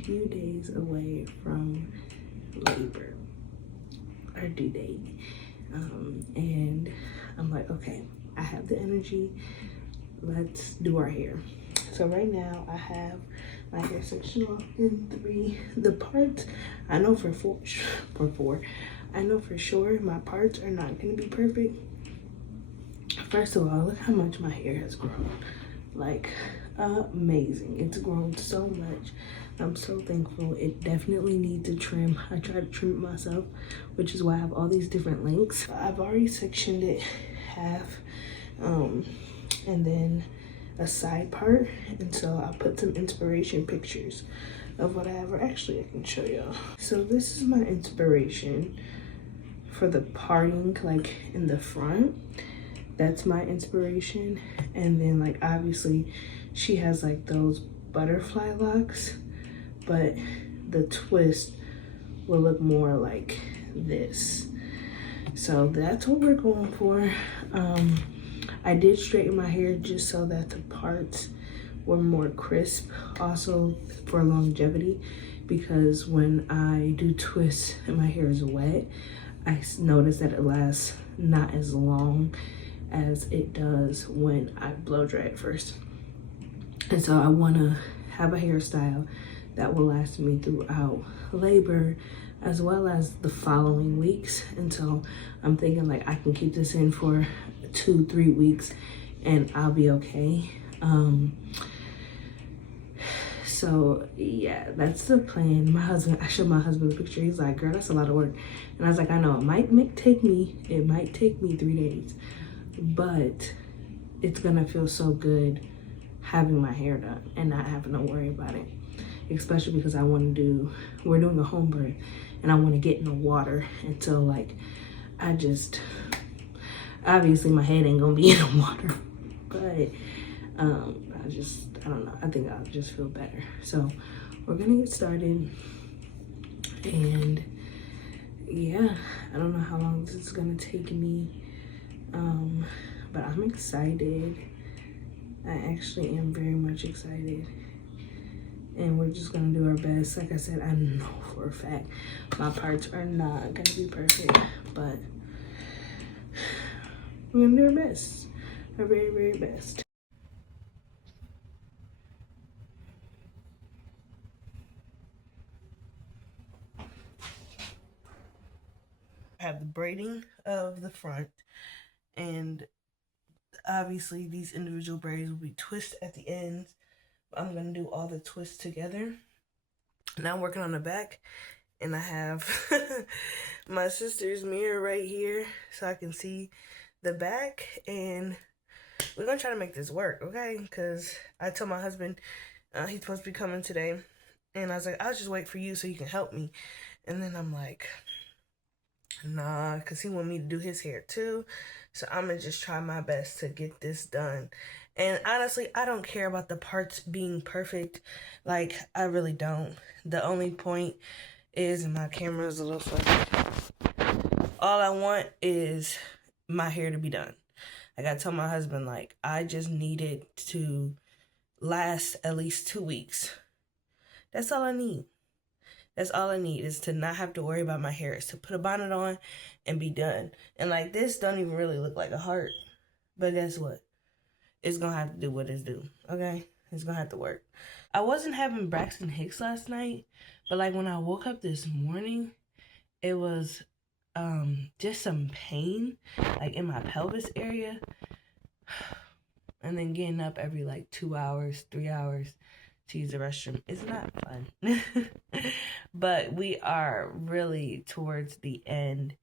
few days away from labor, our due date. And I'm like, okay, I have the energy, let's do our hair. So right now I have my hair section off in three. The parts, I know for four, I know for sure my parts are not gonna be perfect. First of all, look how much my hair has grown. Like, amazing. It's grown so much. I'm so thankful. It definitely needs a trim. I tried to trim it myself, which is why I have all these different lengths. I've already sectioned it half, and then a side part. And so I put some inspiration pictures of what I have. Or actually, I can show y'all. So this is my inspiration for the parting, like in the front. That's my inspiration. And then like obviously she has like those butterfly locks, but the twist will look more like this. So that's what we're going for. I did straighten my hair just so that the parts were more crisp, also for longevity, because when I do twists and my hair is wet, I notice that it lasts not as long as it does when I blow dry it first. And so I want to have a hairstyle that will last me throughout labor as well as the following weeks. And so I'm thinking like I can keep this in for 2-3 weeks and I'll be okay. So yeah, that's the plan. I showed my husband the picture. He's like, girl, that's a lot of work. And I was like, I know, it might take me 3 days, but it's gonna feel so good having my hair done and not having to worry about it. Especially because we're doing a home birth and I want to get in the water. And so like, obviously my head ain't gonna be in the water, but I don't know, I think I'll just feel better. So we're gonna get started, and yeah, I don't know how long this is gonna take me, but I'm excited. I actually am very much excited, and we're just gonna do our best. Like I said, I know for a fact my parts are not gonna be perfect, but we're gonna do our best, our very, very best. I have the braiding of the front, and obviously these individual braids will be twisted at the ends. I'm gonna do all the twists together. Now I'm working on the back, and I have my sister's mirror right here so I can see the back, and we're gonna try to make this work, okay? Because I told my husband he's supposed to be coming today, and I was like, I'll just wait for you so you can help me. And then I'm like, nah, because he want me to do his hair too. So I'm gonna just try my best to get this done. And honestly, I don't care about the parts being perfect. Like, I really don't. The only point is, and my camera's a little funny, all I want is my hair to be done. Like, I told my husband, like, I just need it to last at least 2 weeks. That's all I need. That's all I need, is to not have to worry about my hair. Is to put a bonnet on and be done. And like, this don't even really look like a heart. But guess what? It's gonna have to do what it's due. Okay? It's gonna have to work. I wasn't having Braxton Hicks last night, but like when I woke up this morning, it was just some pain like in my pelvis area. And then getting up every like 2 hours, 3 hours to use the restroom is not fun. But we are really towards the end,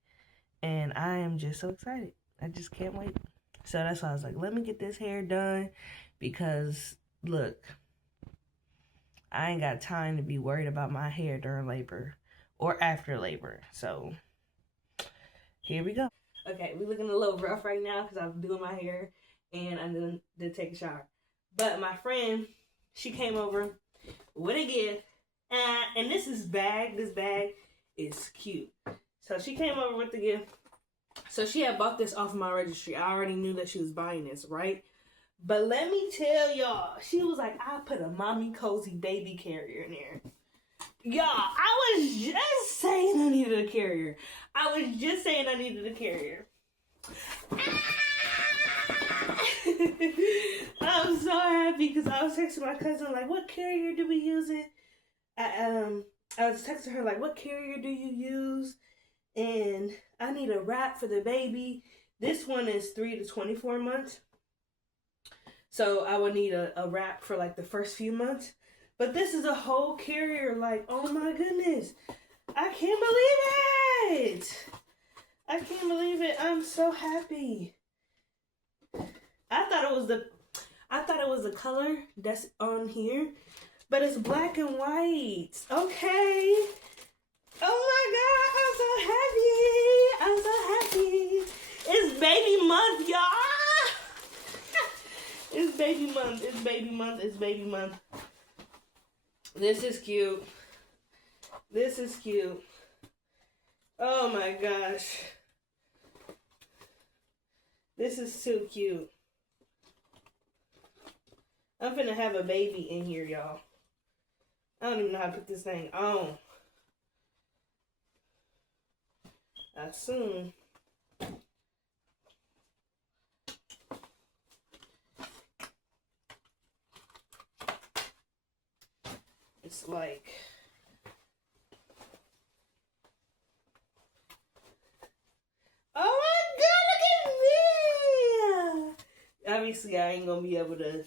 and I am just so excited. I just can't wait. So that's why I was like, let me get this hair done, because look, I ain't got time to be worried about my hair during labor or after labor. So here we go. Okay, we're looking a little rough right now because I'm doing my hair and I'm going to take a shower. But my friend, she came over with a gift. And this bag is cute. So she came over with the gift. So she had bought this off of my registry. I already knew that she was buying this, right? But let me tell y'all, she was like, I put a mommy cozy baby carrier in there. Y'all, I was just saying I needed a carrier. I'm so happy because I was texting my cousin like, what carrier do we use it? I was texting her like, what carrier do you use? And I need a wrap for the baby. This one is 3 to 24 months. So I would need a wrap for like the first few months. But this is a whole carrier. Like, oh my goodness. I can't believe it. I can't believe it. I'm so happy. I thought it was the color that's on here, but it's black and white. Okay. Oh my God, I'm so happy. It's baby month, y'all. It's baby month. This is cute. Oh my gosh. This is too cute. I'm finna have a baby in here, y'all. I don't even know how to put this thing on. Soon. It's like... Oh my God, look at me! Obviously, I ain't gonna be able to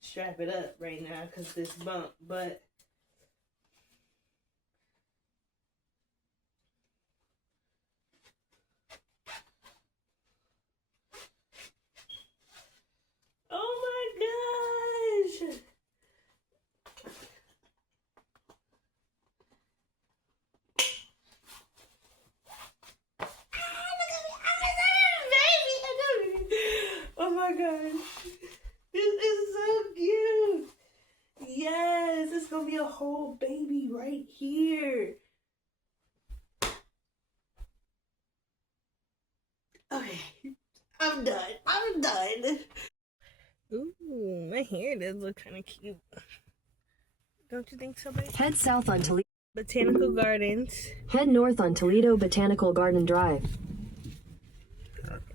strap it up right now because this bump, but oh my gosh. Oh my gosh. This is so cute. Yes, it's gonna be a whole baby right here. Okay, I'm done. Ooh, my hair does look kind of cute. Don't you think so, babe? Head south on Toledo Botanical Gardens. Head north on Toledo Botanical Garden Drive.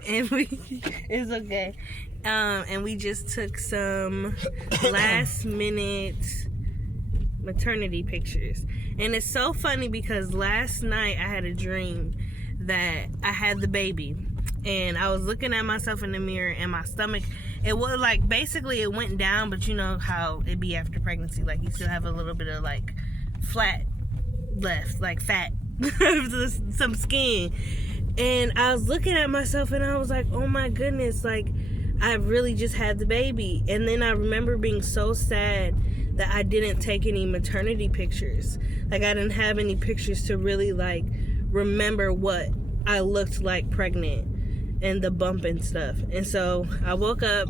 And it's okay. And we just took some last minute maternity pictures. And it's so funny because last night I had a dream that I had the baby. And I was looking at myself in the mirror and my stomach, it was like, basically it went down, but you know how it be after pregnancy. Like you still have a little bit of like flat left, like fat, some skin. And I was looking at myself and I was like, oh my goodness, like I really just had the baby. And then I remember being so sad that I didn't take any maternity pictures. Like I didn't have any pictures to really like remember what I looked like pregnant and the bump and stuff. And so I woke up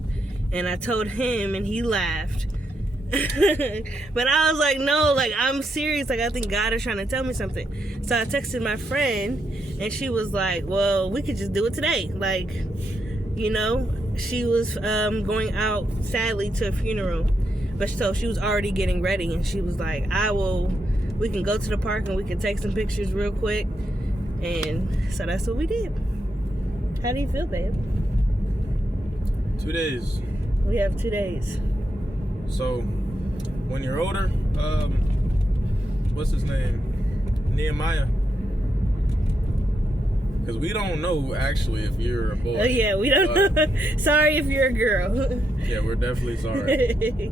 and I told him and he laughed. But I was like, no, like I'm serious, like I think God is trying to tell me something. So I texted my friend and she was like, well, we could just do it today. Like, you know, she was going out sadly to a funeral, but so she was already getting ready and she was like, we can go to the park and we can take some pictures real quick. And so that's what we did. How do you feel, babe? 2 days. We have 2 days. So, when you're older, what's his name? Nehemiah. Because we don't know, actually, if you're a boy. Oh, yeah, we don't know. Sorry if you're a girl. Yeah, we're definitely sorry.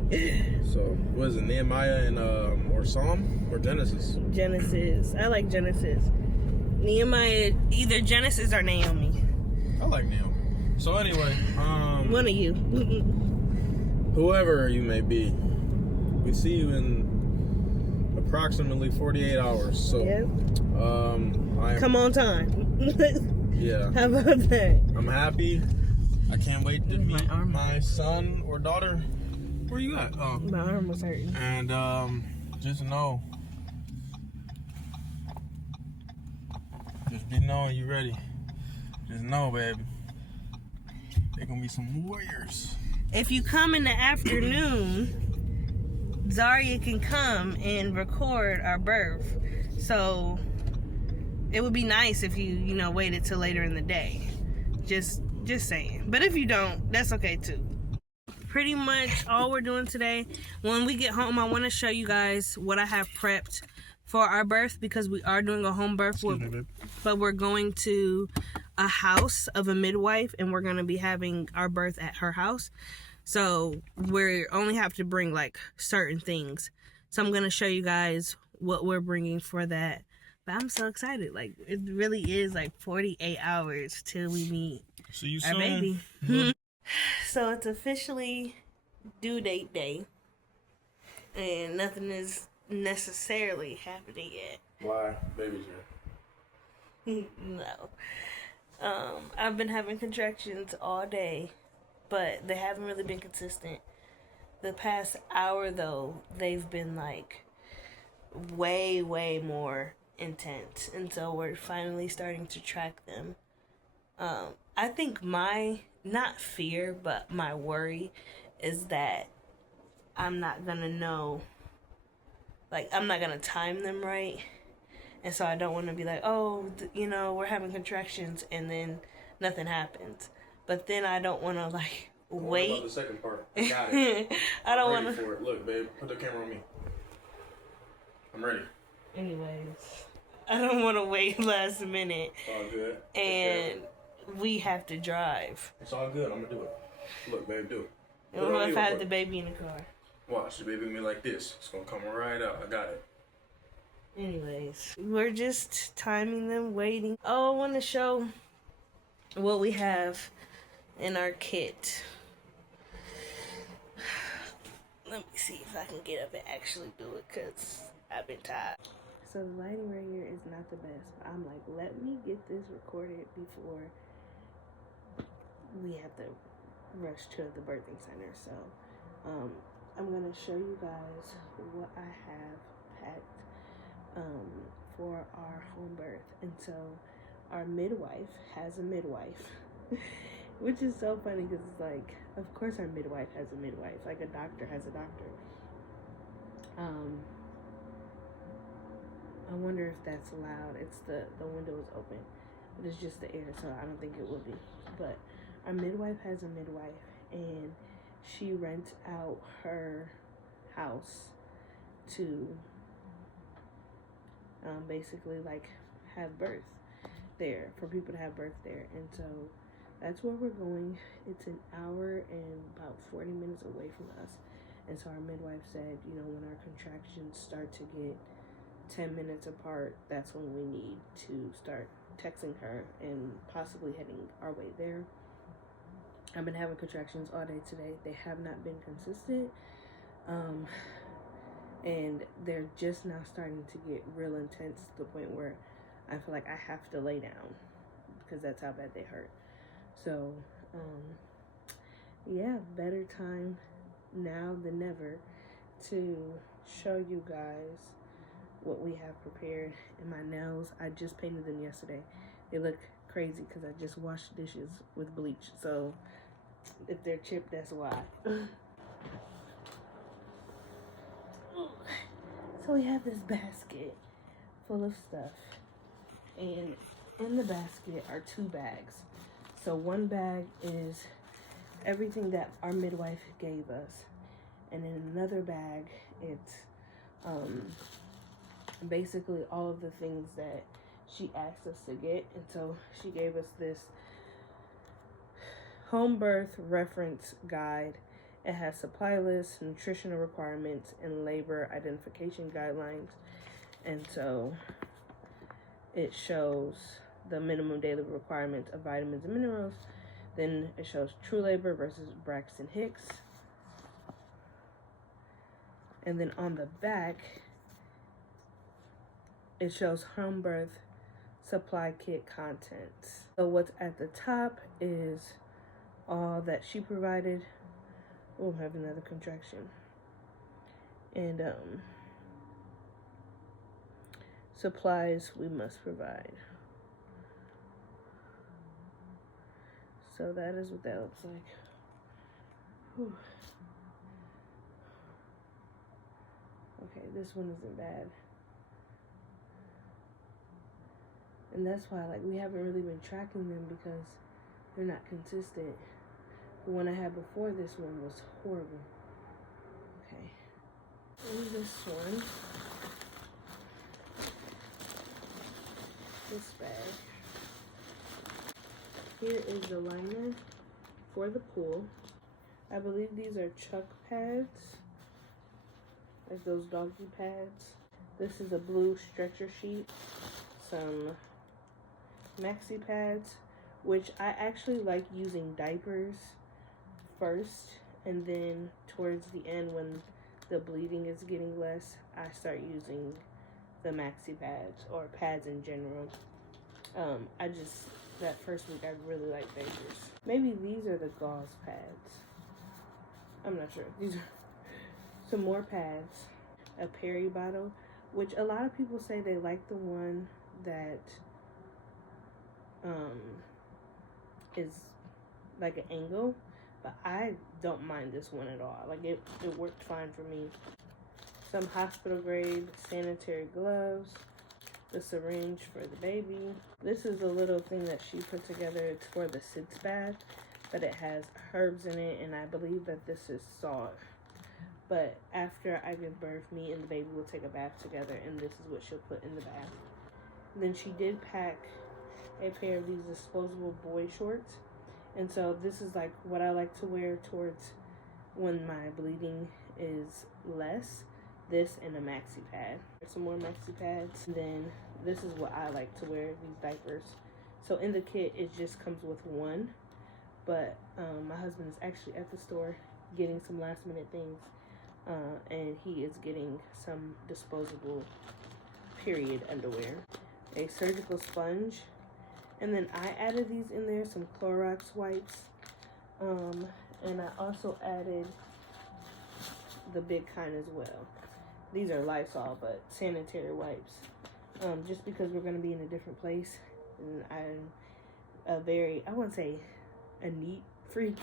So, what is it, Nehemiah and, or Psalm or Genesis? Genesis. I like Genesis. Nehemiah, either Genesis or Naomi. I like Naomi. So, anyway, one of you. Whoever you may be, we see you in approximately 48 hours. So, Yep. I'm, come on time. Yeah. How about that? I'm happy. I can't wait to meet my son or daughter. Where you at? Oh. My arm was hurting. And just know. Just be knowing you ready. Just know, baby. They're gonna be some warriors. If you come in the afternoon, Zaria can come and record our birth. So it would be nice if you waited till later in the day. Just saying. But if you don't, that's okay too. Pretty much all we're doing today. When we get home, I want to show you guys what I have prepped for our birth, because we are doing a home birth. But we're going to a house of a midwife, and we're going to be having our birth at her house. So we only have to bring like certain things. So I'm going to show you guys what we're bringing for that. But I'm so excited. Like, it really is like 48 hours till we meet our baby. So it's officially due date day. And nothing is necessarily happening yet. Why? Baby's here. No. I've been having contractions all day, but they haven't really been consistent. The past hour, though, they've been like way, way more intense, and so we're finally starting to track them. I think my, not fear, but my worry is that I'm not gonna know, like, I'm not gonna time them right. And so I don't want to be like, oh, we're having contractions, and then nothing happens. But then I don't want to, like, wait. What about the second part? I got it. I don't want to. to. Look, babe, put the camera on me. I'm ready. Anyways, I don't want to wait last minute. It's all good. And we have to drive. It's all good. I'm going to do it. Look, babe, do it. What if I have the baby in the car? Watch the baby with me like this. It's going to come right out. I got it. Anyways, we're just timing them, waiting. Oh, I want to show what we have in our kit. Let me see if I can get up and actually do it, because I've been tired. So the lighting right here is not the best. I'm like, let me get this recorded before we have to rush to the birthing center. So I'm going to show you guys what I have packed for our home birth. And so our midwife has a midwife, which is so funny, because it's like, of course our midwife has a midwife, like a doctor has a doctor. I wonder if that's loud. It's the window is open, but it's just the air, so I don't think it will be. But our midwife has a midwife, and she rents out her house to basically like have birth there, for people to have birth there. And so that's where we're going. It's an hour and about 40 minutes away from us. And so our midwife said, when our contractions start to get 10 minutes apart, that's when we need to start texting her and possibly heading our way there. I've been having contractions all day today. They have not been consistent. And they're just now starting to get real intense, to the point where I feel like I have to lay down, because that's how bad they hurt. So, yeah, better time now than ever to show you guys what we have prepared. And my nails, I just painted them yesterday. They look crazy because I just washed dishes with bleach. So if they're chipped, that's why. So we have this basket full of stuff, and in the basket are 2 bags. So one bag is everything that our midwife gave us, and in another bag it's basically all of the things that she asked us to get. And so she gave us this home birth reference guide. It has supply lists, nutritional requirements, and labor identification guidelines. And so it shows the minimum daily requirements of vitamins and minerals. Then it shows True Labor versus Braxton Hicks. And then on the back, it shows home birth supply kit contents. So what's at the top is all that she provided. We'll have another contraction. And supplies we must provide. So that is what that looks like. Whew. Okay, this one isn't bad. And that's why, like, we haven't really been tracking them because they're not consistent. The one I had before this one was horrible. Okay. And this one. This bag. Here is the liner for the pool. I believe these are Chuck pads. Like those doggy pads. This is a blue stretcher sheet. Some maxi pads, which I actually like using diapers first, and then towards the end when the bleeding is getting less, I start using the maxi pads or pads in general. That first week I really like diapers. Maybe these are the gauze pads. I'm not sure. These are some more pads. A Perry bottle, which a lot of people say they like the one that is like an angle, but I don't mind this one at all. Like it worked fine for me. Some hospital grade sanitary gloves, the syringe for the baby. This is a little thing that she put together. It's for the sitz bath, but it has herbs in it, and I believe that this is salt. But after I give birth, me and the baby will take a bath together, and this is what she'll put in the bath. Then she did pack a pair of these disposable boy shorts. And so this is like what I like to wear towards when my bleeding is less. This and a maxi pad. There's some more maxi pads. And then this is what I like to wear, these diapers. So in the kit, it just comes with one. But my husband is actually at the store getting some last minute things. And he is getting some disposable period underwear. A surgical sponge. And then I added these in there, some Clorox wipes. And I also added the big kind as well. These are Lysol, but sanitary wipes. Just because we're going to be in a different place. And I'm I wouldn't say a neat freak,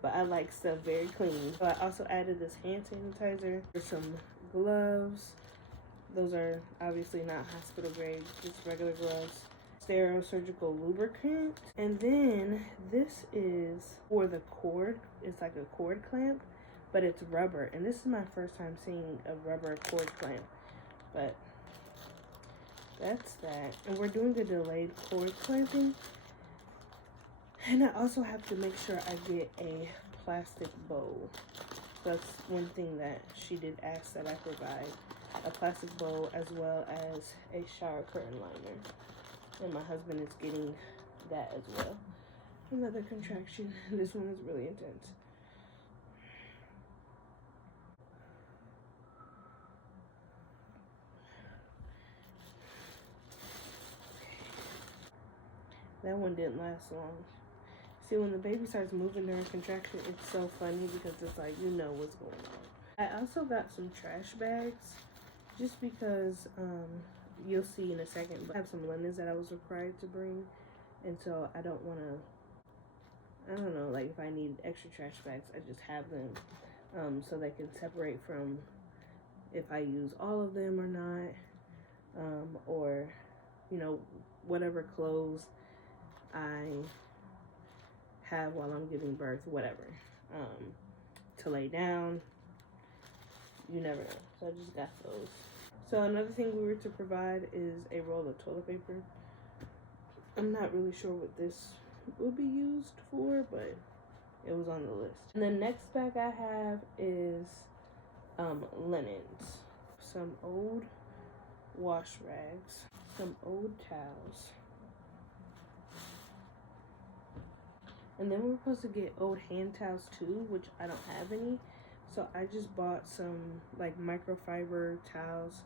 but I like stuff very clean. So I also added this hand sanitizer, some gloves. Those are obviously not hospital grade, just regular gloves. Sterile surgical lubricant. And then this is for the cord. It's like a cord clamp, but it's rubber. And this is my first time seeing a rubber cord clamp. But that's that. And we're doing the delayed cord clamping. And I also have to make sure I get a plastic bowl. That's one thing that she did ask that I provide. A plastic bowl as well as a shower curtain liner. And my husband is getting that as well. Another contraction. This one is really intense. That one didn't last long. See, when the baby starts moving during contraction, it's so funny because it's like, you know what's going on. I also got some trash bags just because, you'll see in a second, but I have some linens that I was required to bring. And so I don't want to, I don't know, like if I need extra trash bags, I just have them so they can separate from if I use all of them or not, or, you know, whatever clothes I have while I'm giving birth, whatever, to lay down. You never know. So I just got those. So another thing we were to provide is a roll of toilet paper. I'm not really sure what this would be used for, but it was on the list. And the next bag I have is linens. Some old wash rags. Some old towels. And then we're supposed to get old hand towels too, which I don't have any. So I just bought some like microfiber towels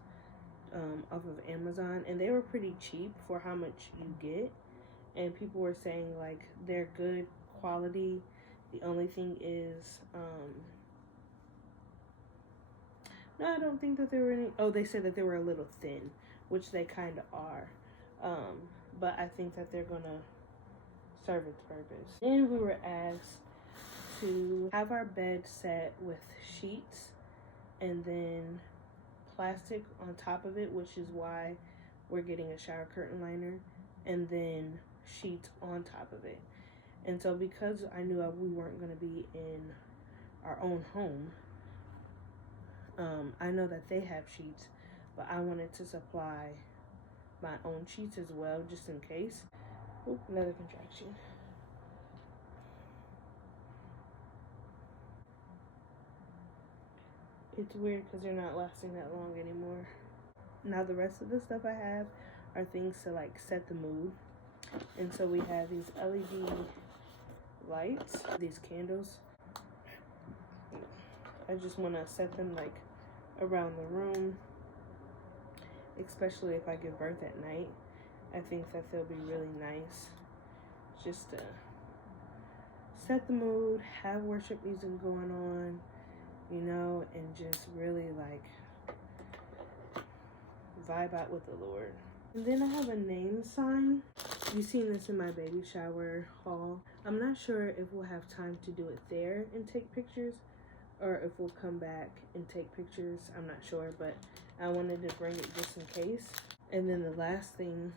off of Amazon, and they were pretty cheap for how much you get. And people were saying like they're good quality. The only thing is, no, I don't think that they were any. Oh, they said that they were a little thin, which they kind of are. But I think that they're gonna serve its purpose. Then we were asked to have our bed set with sheets, and then plastic on top of it, which is why we're getting a shower curtain liner, and then sheets on top of it. And so because I knew we weren't going to be in our own home, I know that they have sheets, but I wanted to supply my own sheets as well, just in case. Oop, another contraction. It's weird because they're not lasting that long anymore. Now the rest of the stuff I have are things to like set the mood. And so we have these LED lights, these candles. I just want to set them like around the room, especially if I give birth at night. I think that they'll be really nice just to set the mood, have worship music going on, you know, and just really like vibe out with the Lord. And then I have a name sign. You've seen this in my baby shower haul. I'm not sure if we'll have time to do it there and take pictures, or if we'll come back and take pictures. I'm not sure, but I wanted to bring it just in case. And then the last thing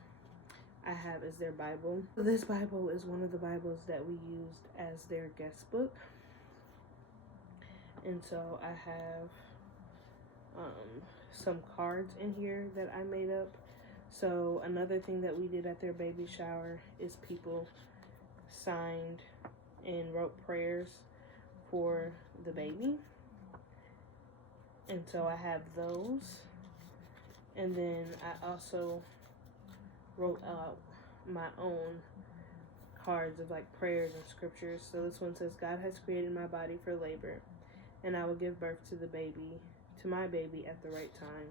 I have is their Bible. This Bible is one of the Bibles that we used as their guest book. And so I have some cards in here that I made up. So another thing that we did at their baby shower is people signed and wrote prayers for the baby. And so I have those. And then I also wrote out my own cards of like prayers and scriptures. So this one says, God has created my body for labor, and I will give birth to my baby at the right time.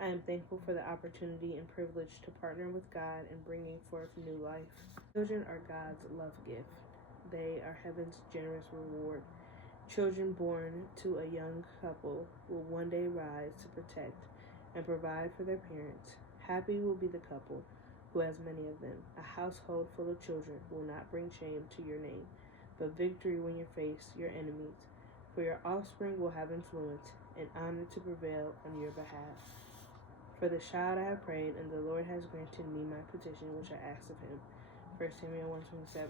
I am thankful for the opportunity and privilege to partner with God in bringing forth new life. Children are God's love gift. They are heaven's generous reward. Children born to a young couple will one day rise to protect and provide for their parents. Happy will be the couple who has many of them. A household full of children will not bring shame to your name, but victory when you face your enemies. For your offspring will have influence and honor to prevail on your behalf. For the child I have prayed, and the Lord has granted me my petition which I asked of him. 1 Samuel 1:27.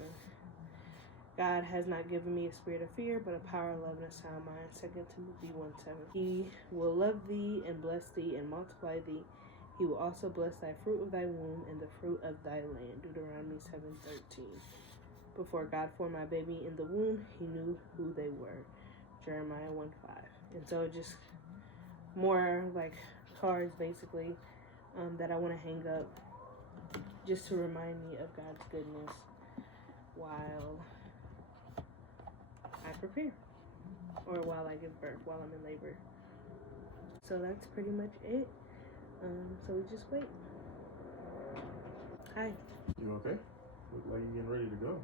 God has not given me a spirit of fear, but a power, love, and a sound mind. 2 Timothy 1:7. He will love thee and bless thee and multiply thee. He will also bless thy fruit of thy womb and the fruit of thy land. Deuteronomy 7:13. Before God formed my baby in the womb, he knew who they were. Jeremiah 1:5. And so just more like cards basically that I want to hang up just to remind me of God's goodness while I prepare, or while I give birth, while I'm in labor. So that's pretty much it. So we just wait. Hi. You okay? Look like you're getting ready to go.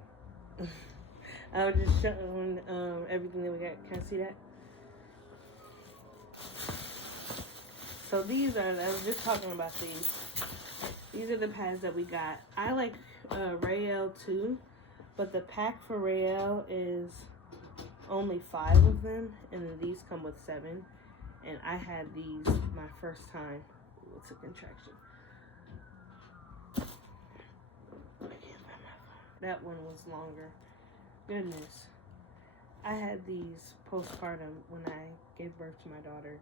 I was just showing everything that we got. Can I see that? So these are, I was just talking about these. These are the pads that we got. I like Rael too, but the pack for Rael is only 5 of them, and then these come with 7. And I had these my first time. What's a contraction? I can't find my phone. That one was longer. Goodness. I had these postpartum when I gave birth to my daughter.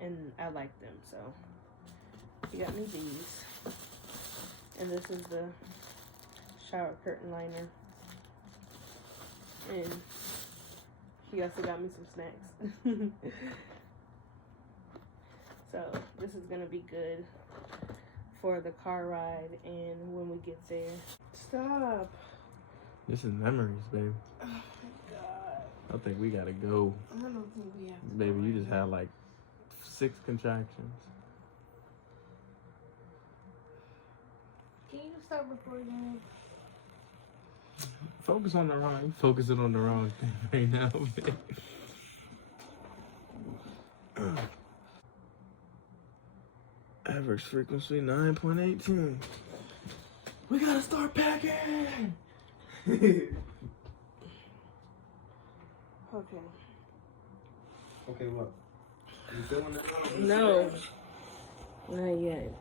And I like them, so he got me these. And this is the shower curtain liner. And he also got me some snacks. So this is gonna be good for the car ride and when we get there. Stop. This is memories, baby. Oh my God. I think we gotta go. I don't think we have to. Baby, you just had like 6 contractions. Can you stop recording? Focus on the wrong. Focusing on the wrong thing right now, babe. Average frequency 9.18. We gotta start packing. Okay. Okay, what? You feeling it? No, not yet.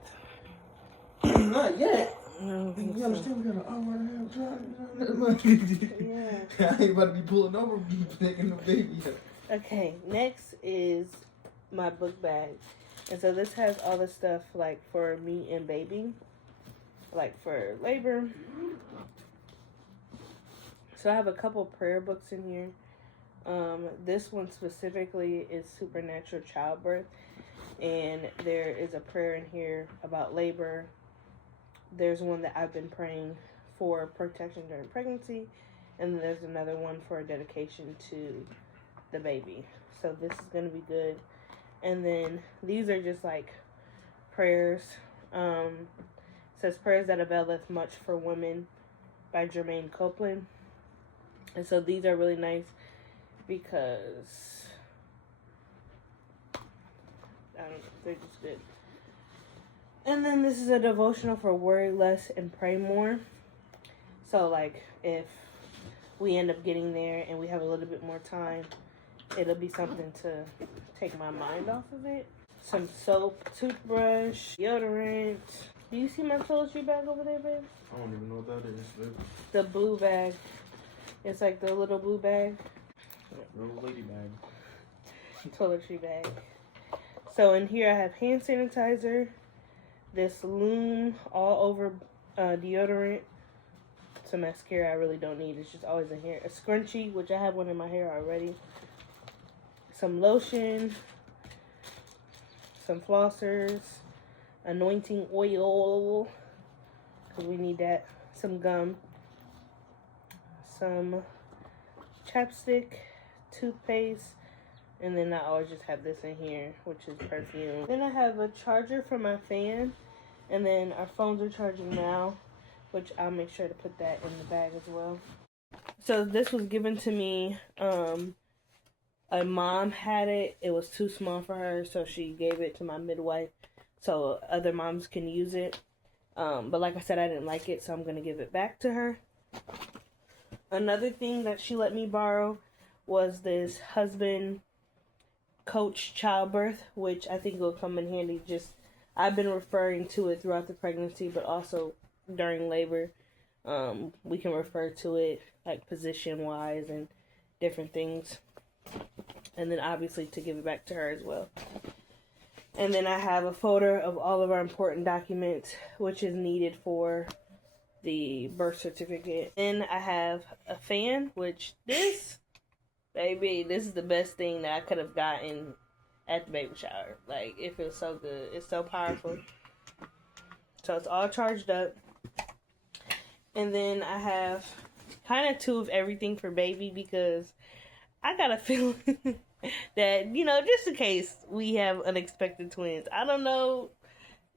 Not yet. I don't think You so. understand? We got an hour and a half drive. Yeah. I ain't about to be pulling over, taking the baby. Okay, next is my book bag. And so this has all the stuff like for me and baby, like for labor. So I have a couple prayer books in here. This one specifically is Supernatural Childbirth. And there is a prayer in here about labor. There's one that I've been praying for protection during pregnancy. And then there's another one for a dedication to the baby. So this is going to be good. And then these are just like prayers. It says Prayers That Availeth Much for Women by Jermaine Copeland. And so these are really nice because I don't know, they're just good. And then this is a devotional for worry less and pray more. So like if we end up getting there and we have a little bit more time, it'll be something to take my mind off of it. Some soap, toothbrush, deodorant. Do you see my toiletry bag over there, babe? I don't even know what that is, babe. The blue bag. It's like the little blue bag. Little lady bag. Toiletry bag. So in here I have hand sanitizer, this Loom all over deodorant, some mascara I really don't need. It's just always in here. A scrunchie, which I have one in my hair already. Some lotion, some flossers, anointing oil, because we need that. Some gum, some chapstick, toothpaste, and then I always just have this in here, which is perfume. Then I have a charger for my fan, and then our phones are charging now, which I'll make sure to put that in the bag as well. So this was given to me, a mom had it. It was too small for her, so she gave it to my midwife so other moms can use it. But like I said, I didn't like it, so I'm going to give it back to her. Another thing that she let me borrow was this husband coach childbirth, which I think will come in handy. I've been referring to it throughout the pregnancy, but also during labor. We can refer to it like position-wise and different things. And then obviously to give it back to her as well. And then I have a folder of all of our important documents, which is needed for the birth certificate. Then I have a fan, which this is the best thing that I could have gotten at the baby shower. Like, it feels so good. It's so powerful. So it's all charged up. And then I have kind of two of everything for baby because I got a feeling that, just in case we have unexpected twins. I don't know,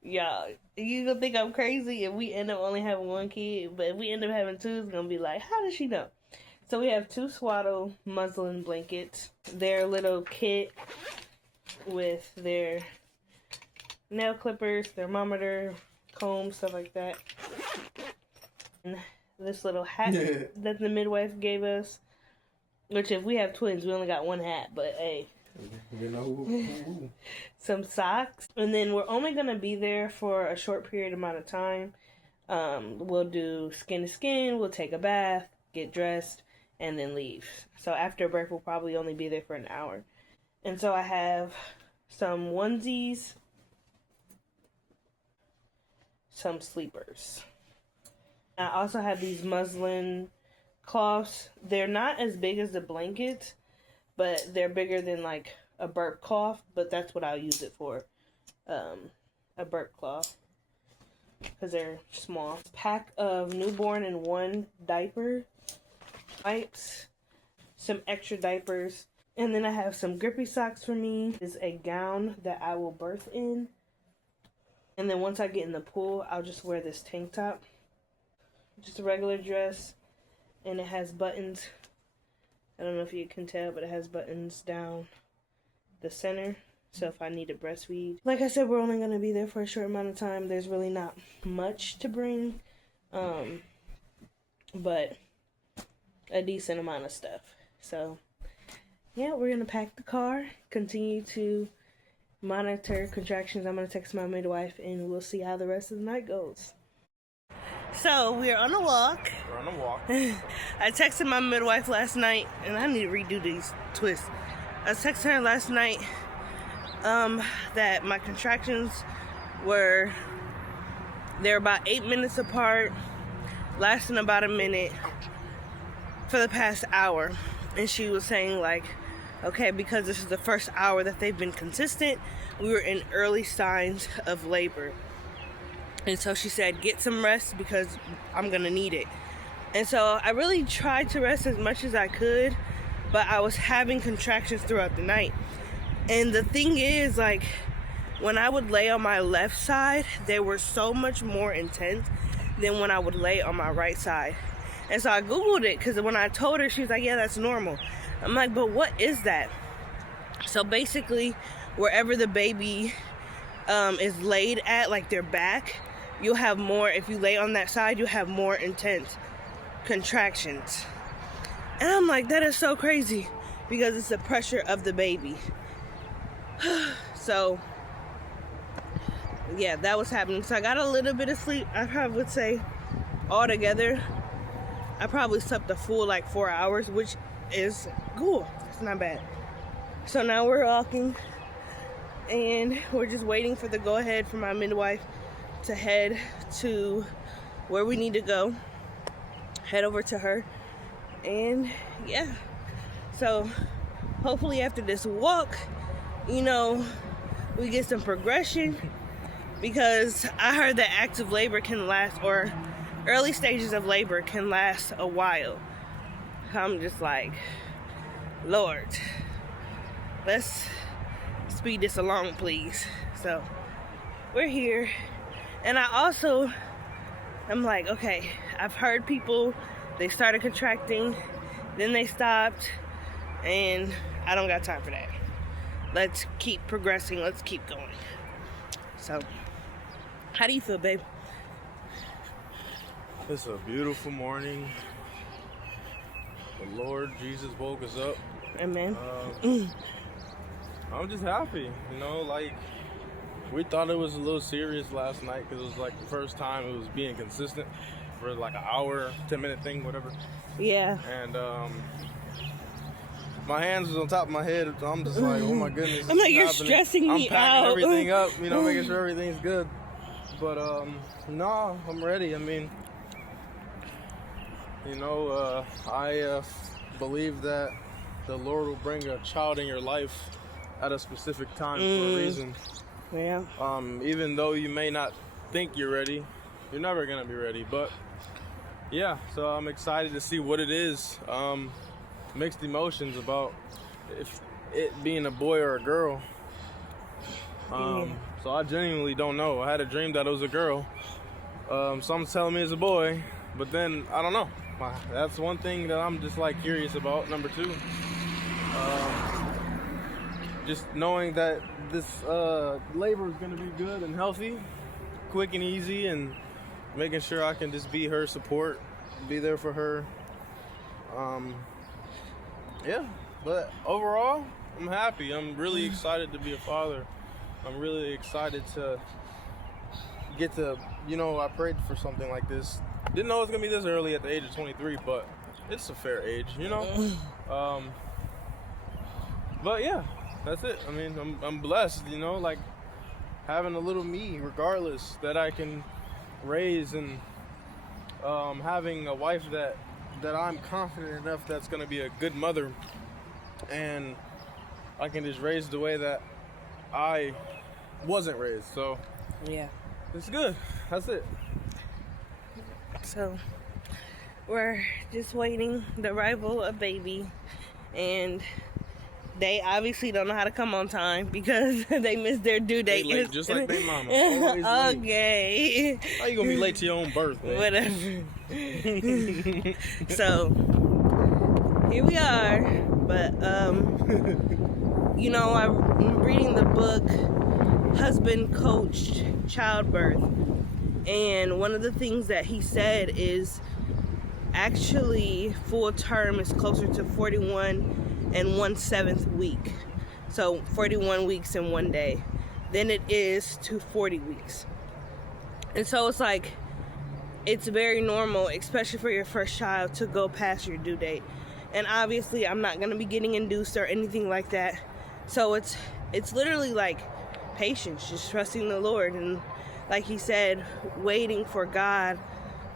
y'all. You gonna think I'm crazy if we end up only having one kid, but if we end up having two, it's gonna be like, how does she know? So we have 2 swaddle muslin blankets, their little kit with their nail clippers, thermometer, comb, stuff like that. And this little hat that the midwife gave us, which if we have twins, we only got one hat, but hey. Some socks. And then we're only going to be there for a short period amount of time. We'll do skin to skin, we'll take a bath, get dressed, and then leave. So after birth, we'll probably only be there for an hour. And so I have some onesies, some sleepers. I also have these muslin cloths. They're not as big as the blankets, but they're bigger than like a burp cloth, but that's what I'll use it for. A burp cloth. Because they're small. Pack of newborn and 1 diaper. Wipes. Some extra diapers. And then I have some grippy socks for me. This is a gown that I will birth in. And then once I get in the pool, I'll just wear this tank top. Just a regular dress. And it has buttons. I don't know if you can tell, but it has buttons down the center. So if I need to breastfeed. Like I said, we're only going to be there for a short amount of time. There's really not much to bring. But a decent amount of stuff. So, yeah, we're going to pack the car. Continue to monitor contractions. I'm gonna text my midwife and we'll see how the rest of the night goes. So we're on a walk. We're on a walk. I texted my midwife last night, and I need to redo these twists. I texted her last night that my contractions they're about 8 minutes apart, lasting about a minute for the past hour. And she was saying like, okay, because this is the first hour that they've been consistent, we were in early signs of labor. And so she said, get some rest because I'm gonna need it. And so I really tried to rest as much as I could, but I was having contractions throughout the night. And the thing is, like, when I would lay on my left side, they were so much more intense than when I would lay on my right side. And so I Googled it, because when I told her, she was like, yeah, that's normal. I'm like, but what is that? So basically, wherever the baby is laid at, like their back, you'll have more, if you lay on that side, you'll have more intense contractions. And I'm like, that is so crazy, because it's the pressure of the baby. So, yeah, that was happening. So I got a little bit of sleep. I probably would say altogether, I probably slept a full like 4 hours, which is cool. It's not bad. So now we're walking, and we're just waiting for the go-ahead from my midwife to head to where we need to go. Head over to her. And yeah, so hopefully after this walk, you know, we get some progression, because I heard that active labor can last, or early stages of labor can last a while. I'm just like, Lord, let's speed this along, please. So we're here. And I'm like, okay, I've heard people, they started contracting, then they stopped, and I don't got time for that. Let's keep progressing, let's keep going. So, how do you feel, babe? It's a beautiful morning. The Lord Jesus woke us up. Amen. I'm just happy, you know, like, we thought it was a little serious last night because it was like the first time it was being consistent for like an hour, 10-minute thing, whatever. Yeah. And my hands was on top of my head. So I'm just like, oh my goodness. I'm like, you're happening. stressing me I'm packing out. everything up, you know, making sure everything's good. But no, I'm ready. I mean, you know, I believe that the Lord will bring a child in your life at a specific time for a reason. Yeah. Even though you may not think you're ready, you're never gonna be ready. But yeah, so I'm excited to see what it is. Mixed emotions about if it being a boy or a girl. So I genuinely don't know. I had a dream that it was a girl. Someone's telling me it's a boy, but then I don't know. That's one thing that I'm just like curious about. Number two, just knowing that this labor is gonna be good and healthy, quick and easy, and making sure I can just be her support, be there for her. Yeah, but overall, I'm happy. I'm really excited to be a father. I'm really excited to get to, you know, I prayed for something like this. Didn't know it was gonna be this early at the age of 23, but it's a fair age, you know? But yeah, that's it. I mean, I'm blessed, you know, like having a little me, regardless, that I can raise, and having a wife that I'm confident enough that's gonna be a good mother, and I can just raise the way that I wasn't raised. So Yeah. it's good. That's it. So we're just waiting the arrival of baby, and they obviously don't know how to come on time because they missed their due They date. late, just like their mama. Always late. Okay. How you gonna be late to your own birth, man? Whatever. So here we are. But you know, I'm reading the book Husband Coached Childbirth, and one of the things that he said is actually full term is closer to 41 and 1/7 week, so 41 weeks in one day. than it is to 40 weeks. And so it's like, it's very normal, especially for your first child, to go past your due date. And obviously I'm not gonna be getting induced or anything like that. So it's literally like patience, just trusting the Lord, and like he said, waiting for God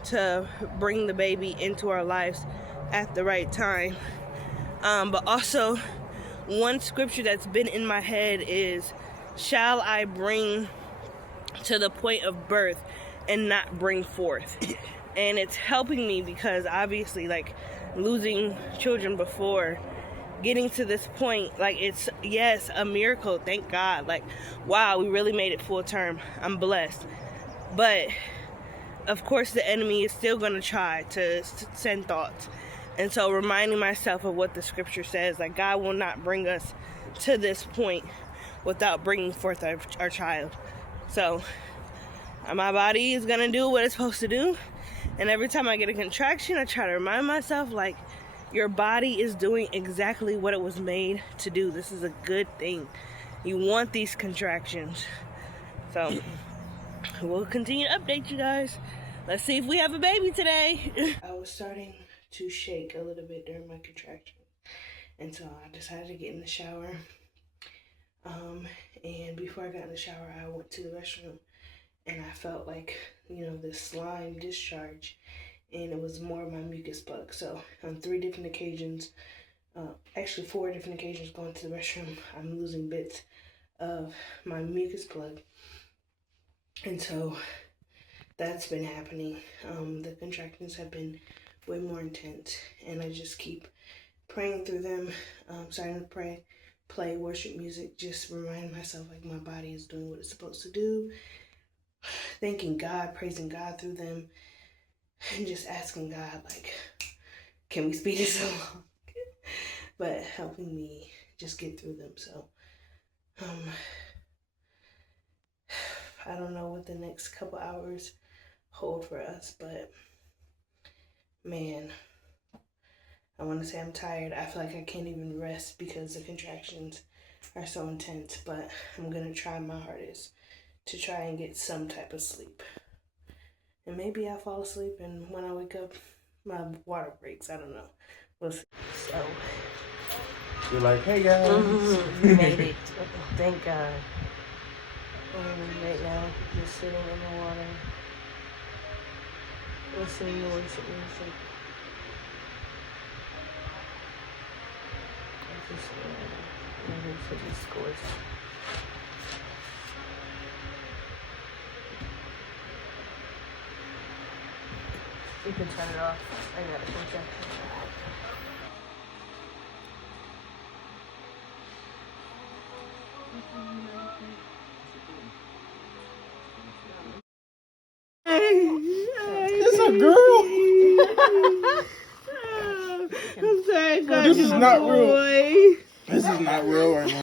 to bring the baby into our lives at the right time. But also, one scripture that's been in my head is, shall I bring to the point of birth and not bring forth? And it's helping me because obviously, like, losing children before, getting to this point, like, it's, yes, a miracle, thank God, like, wow, we really made it full term, I'm blessed. But of course the enemy is still going to try to send thoughts. And so reminding myself of what the scripture says, like, God will not bring us to this point without bringing forth our child. So my body is going to do what it's supposed to do. And every time I get a contraction, I try to remind myself, like, your body is doing exactly what it was made to do. This is a good thing. You want these contractions. So we'll continue to update you guys. Let's see if we have a baby today. I was starting to shake a little bit during my contraction, and so I decided to get in the shower. And before I got in the shower, I went to the restroom, and I felt like, you know, this slime discharge, and it was more of my mucus plug. So on 3 different occasions, actually 4 different occasions going to the restroom, I'm losing bits of my mucus plug. And so that's been happening. The contractions have been way more intense, and I just keep praying through them, starting to play worship music, just reminding myself, like, my body is doing what it's supposed to do, thanking God, praising God through them, and just asking God, like, can we speed this along? But helping me just get through them. So I don't know what the next couple hours hold for us, but man, I want to say I'm tired. I feel like I can't even rest because the contractions are so intense, but I'm going to try my hardest to try and get some type of sleep. And maybe I'll fall asleep, and when I wake up, my water breaks. I don't know. We'll see. So You're like, hey guys. we made it. Thank God. Right now, just sitting in the water, listening to worship music. I'm just ready for this course. You can turn it off. I got a contraction. It's a girl. I'm sorry, God, This is not real. boy. This is not real right now.